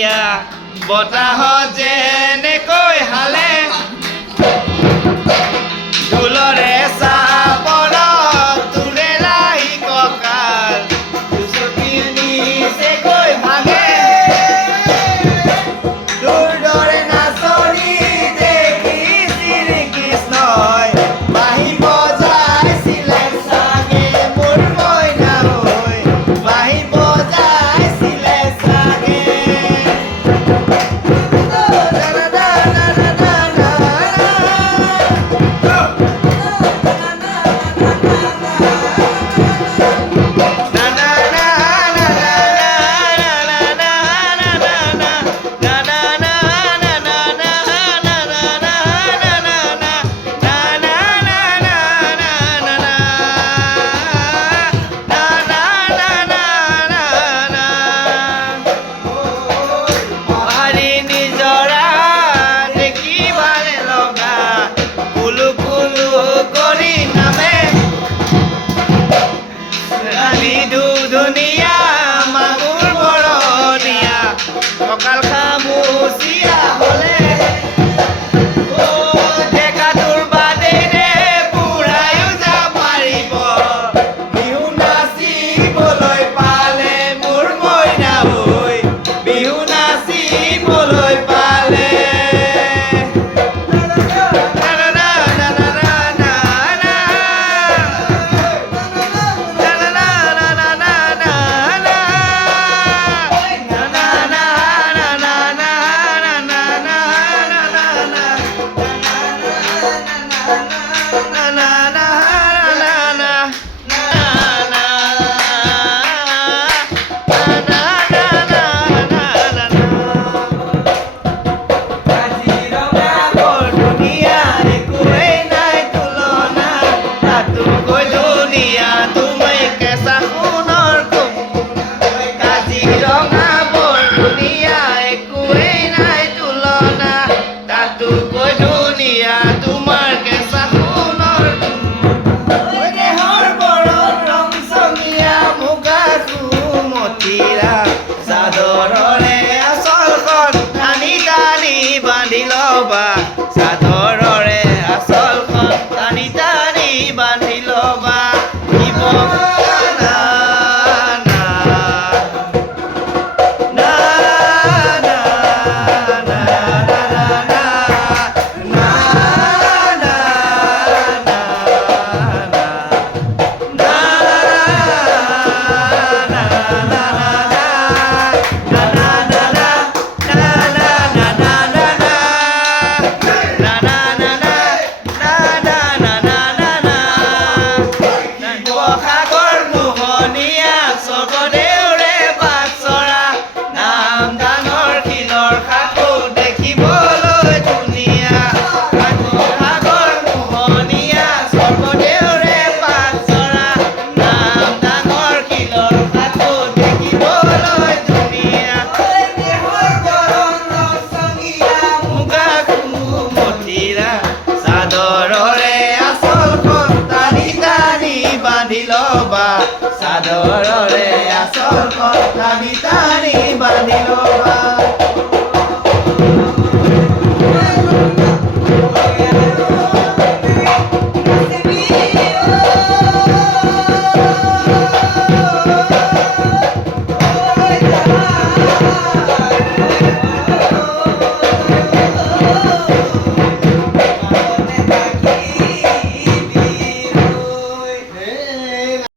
ধুনীয়া বতাহত যেনেকৈ হালে ঢোলৰে চাপৰত তোৰে লাই কঁকাল দুচকী নিচেকৈ ভাঙে তোৰ দৰে নাচনি দেখি শ্ৰীকৃষ্ণই বাঁহী বজাইছিলে চাগে মোৰ মইনা হৈ বাঁহী বজাইছিলে চাগে ধুনীয়া মাগুৰ বৰণীয়া কঁকাল খামুচিয়া হ'লে ডেকাটোৰ বাদেৰে বুঢ়ায়ো যা পাৰিব বিহু নাচিবলৈ পালে মোৰ মইনা হৈ বিহু নাচিবলৈ পালে তোমাৰ কেঁচা সোণৰ দেহৰ বৰণ ৰং চঙীয়া মুগা কুমতীৰা চাদৰৰে আঁচলখন টানি টানি বান্ধি ল'বা চাদৰৰে আঁচলখন টানি টানি বান্ধি ল'বা চাদৰৰে আঁচলখন টানি টানি বান্ধি ল'বা।